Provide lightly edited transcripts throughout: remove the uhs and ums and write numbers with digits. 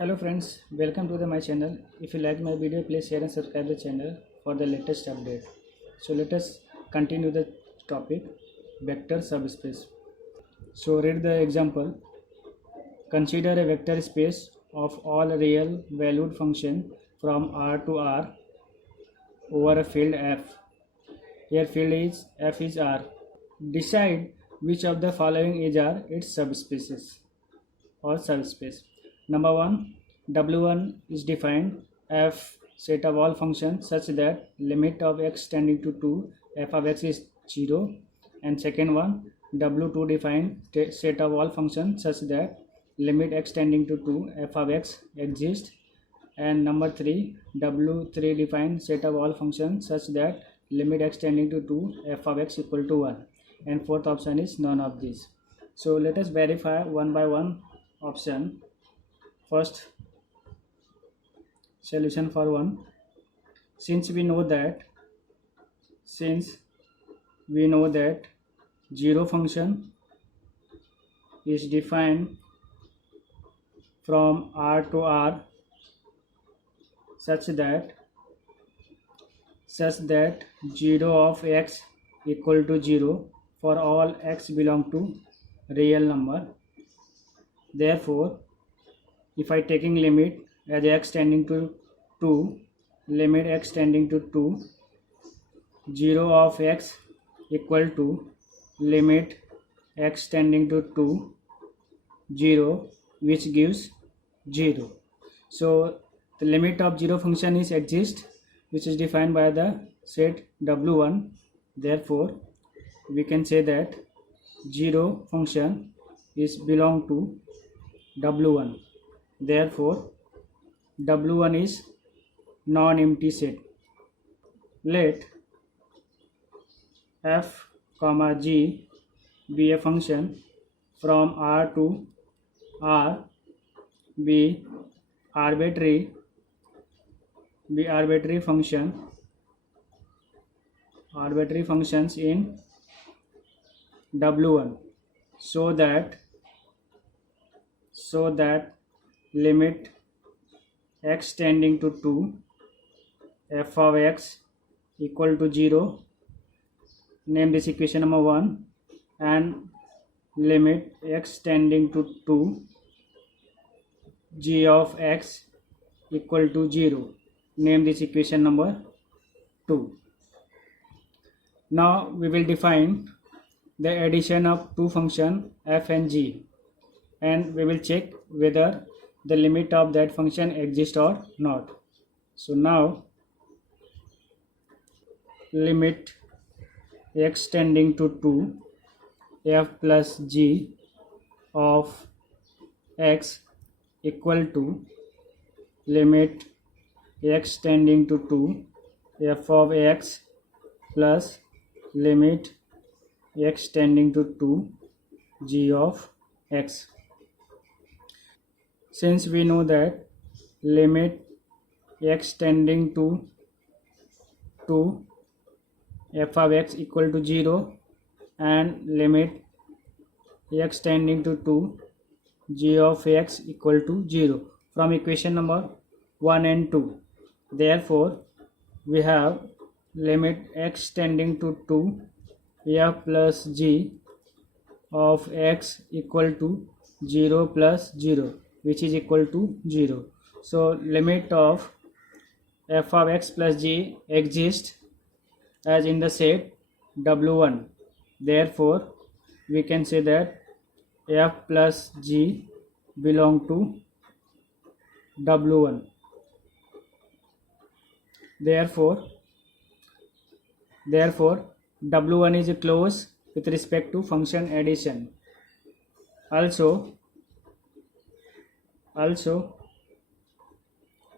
Hello friends, welcome to my channel. If you like my video, please share and subscribe the channel for the latest update. So let us continue the topic vector subspace. So read the example. Consider a vector space of all real valued function from R to R over a field F. Here field is F is R. Decide which of the following is R its subspaces or subspace. Number 1, W1 is defined f set of all functions such that limit of x tending to 2 f of x is 0, and second one, W2 defined set of all functions such that limit x tending to 2 f of x exists, and number 3, W3 defined set of all functions such that limit x tending to 2 f of x equal to 1, and fourth option is none of these. So let us verify one by one option. First, solution for 1. Since we know that 0 function is defined from R to R such that 0 of x equal to 0 for all x belong to real number. Therefore, if I taking limit as x tending to 2, limit x tending to 2, 0 of x equal to limit x tending to 2, 0, which gives 0. So the limit of 0 function is exist, which is defined by the set W1. Therefore, we can say that 0 function is belong to W1. Therefore, W1 is non-empty set. Let f comma g be a function from R to R, be arbitrary functions in W1 so that limit x tending to 2 f of x equal to 0, name this equation number 1, and limit x tending to 2 g of x equal to 0, name this equation number 2. Now we will define the addition of two functions f and g, and we will check whether the limit of that function exists or not. So now limit x tending to 2 f plus g of x equal to limit x tending to 2 f of x plus limit x tending to 2 g of x. Since we know that limit x tending to 2 f of x equal to 0 and limit x tending to 2 g of x equal to 0 from equation number 1 and 2. Therefore, we have limit x tending to 2 f plus g of x equal to 0 plus 0, which is equal to 0. So limit of f of x plus g exists as in the set W1. Therefore, we can say that f plus g belong to W1. Therefore W1 is closed with respect to function addition. Also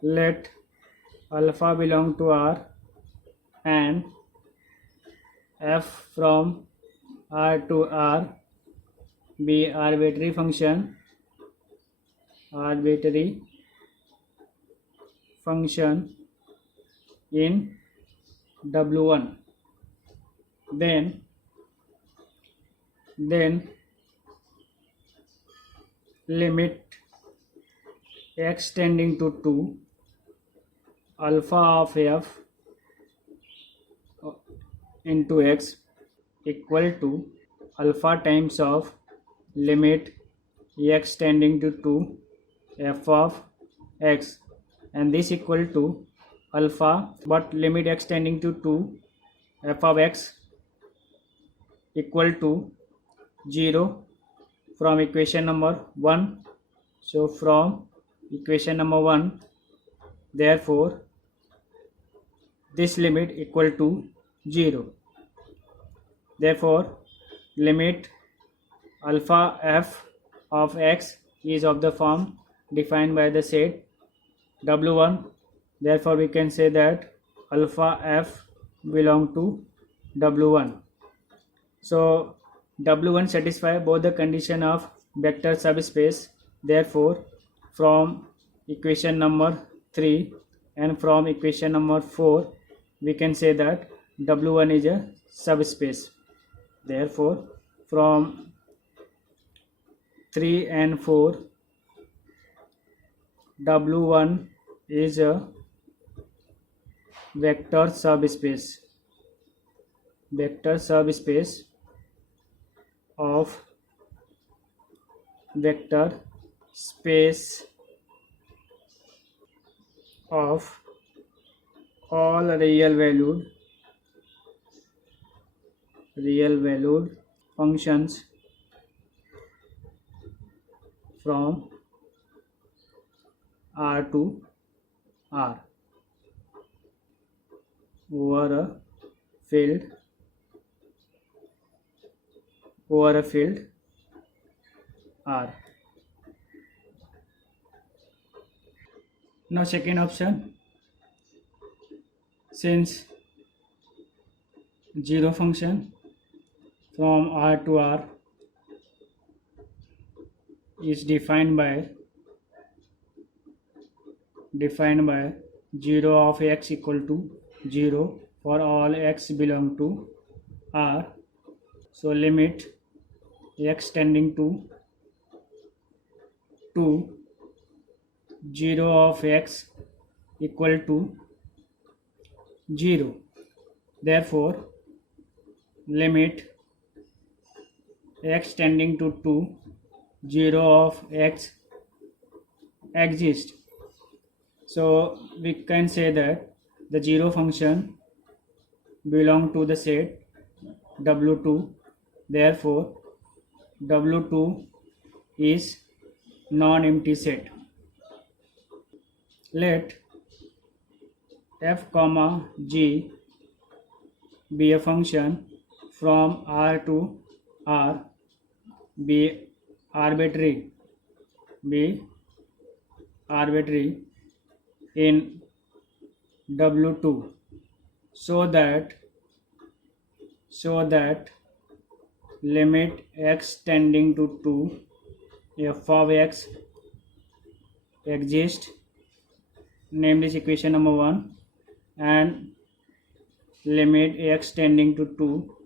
let alpha belong to R and f from R to R be arbitrary function in W1. Then limit x tending to 2 alpha of f into x equal to alpha times of limit x tending to 2 f of x, and this equal to alpha, but limit x tending to 2 f of x equal to 0 from equation number 1. So from equation number 1, therefore this limit equal to 0. Therefore limit alpha f of x is of the form defined by the set w1. Therefore we can say that alpha f belong to w1. So w1 satisfy both the condition of vector subspace. Therefore from equation number 3 and from equation number 4 we can say that w1 is a subspace. Therefore from 3 and 4 w1 is a vector subspace of vector space of all real valued functions from R to R over a field R. Now second option, since zero function from R to R is defined by 0 of x equal to 0 for all x belong to R. So limit x tending to 2 0 of x equal to 0. Therefore limit x tending to 2 0 of x exists. So we can say that the zero function belong to the set w2. Therefore w2 is non-empty set. Let f comma g be a function from R to R, be arbitrary in w2, so that limit x tending to 2 f of x exists. Name this equation number 1, and limit x tending to 2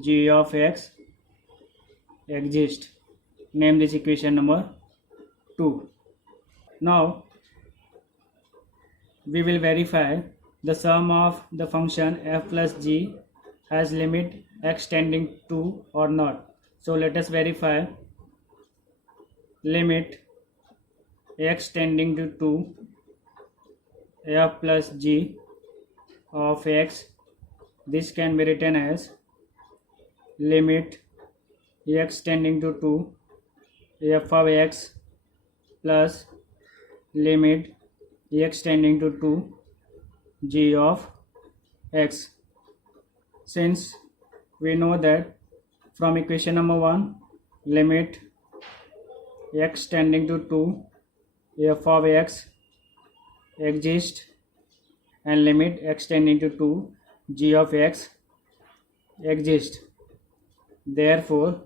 g of x exists. Name this equation number 2. Now we will verify the sum of the function f plus g has limit x tending to or not. So let us verify limit x tending to 2 f plus g of x. This can be written as limit x tending to 2 f of x plus limit x tending to 2 g of x. Since we know that from equation number 1 limit x tending to 2 f of x exists and limit x tending to 2 g of x exists. Therefore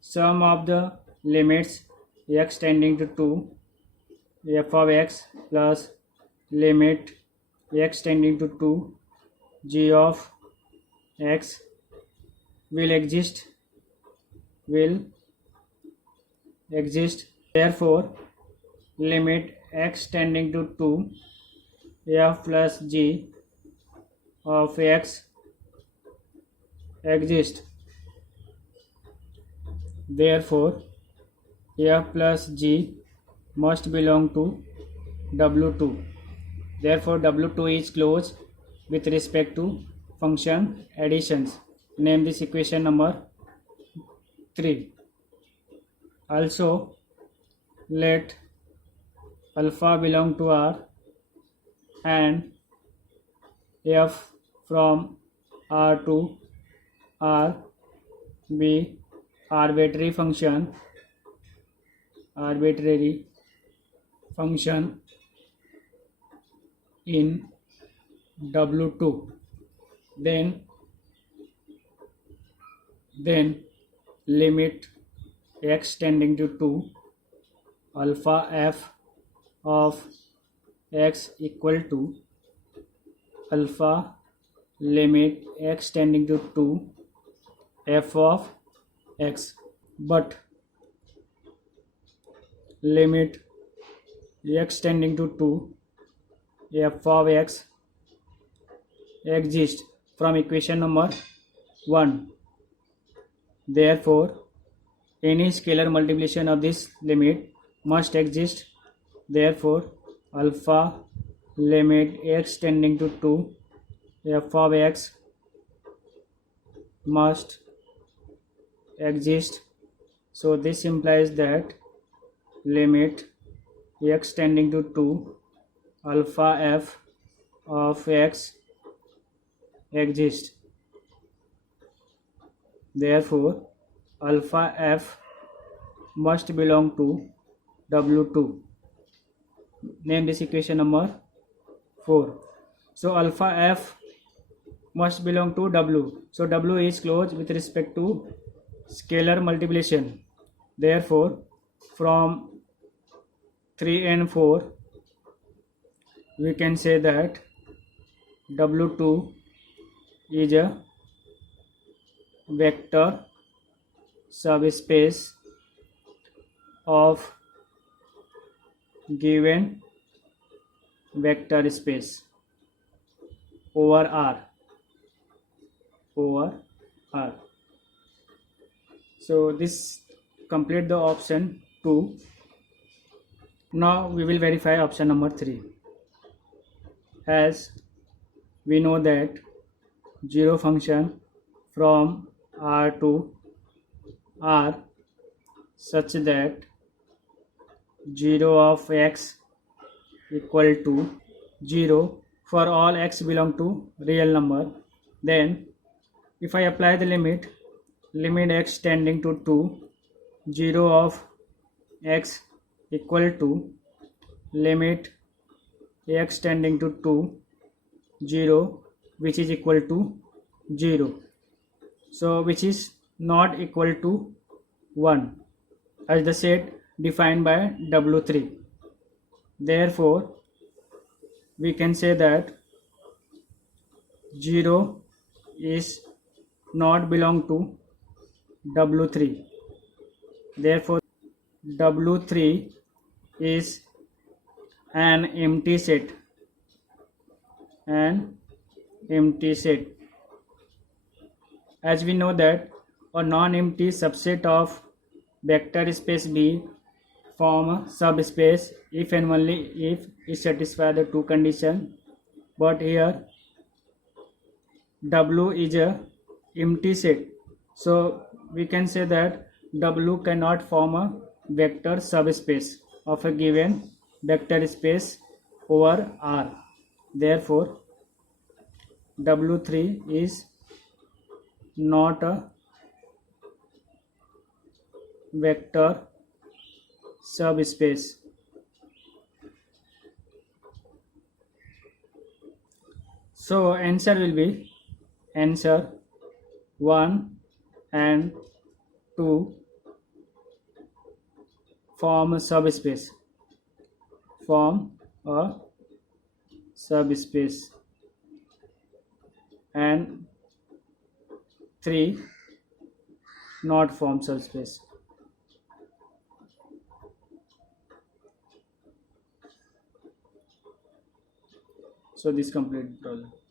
sum of the limits x tending to 2 f of x plus limit x tending to 2 g of x will exist. Therefore limit x tending to 2 f plus g of x exists. Therefore, f plus g must belong to w2. Therefore, w2 is closed with respect to function additions. Name this equation number 3. Also, let alpha belong to R and f from R to R be arbitrary function in W2. Then limit x tending to 2 alpha f of x equal to alpha limit x tending to 2 f of x, but limit x tending to 2 f of x exists from equation number 1. Therefore, any scalar multiplication of this limit must exist. Therefore, alpha limit x tending to 2 f of x must exist. So this implies that limit x tending to 2 alpha f of x exists. Therefore, alpha f must belong to W2. Name this equation number 4. So alpha f must belong to W. So W is closed with respect to scalar multiplication. Therefore, from 3 and 4, we can say that W2 is a vector subspace of given vector space over R. So this complete the option 2. Now we will verify option number 3. As we know that zero function from R to R such that 0 of x equal to 0 for all x belong to real number, then if I apply the limit x tending to 2 0 of x equal to limit x tending to 2 0 which is equal to 0, so which is not equal to 1 as the set defined by W3. Therefore, we can say that 0 is not belong to W3. Therefore, W3 is an empty set. As we know that a non-empty subset of vector space B form a subspace if and only if it satisfies the two conditions, but here W is a empty set, so we can say that W cannot form a vector subspace of a given vector space over R. Therefore, W3 is not a vector subspace. So answer will be answer 1 and 2 form a subspace, and 3 not form subspace. So this complete problem.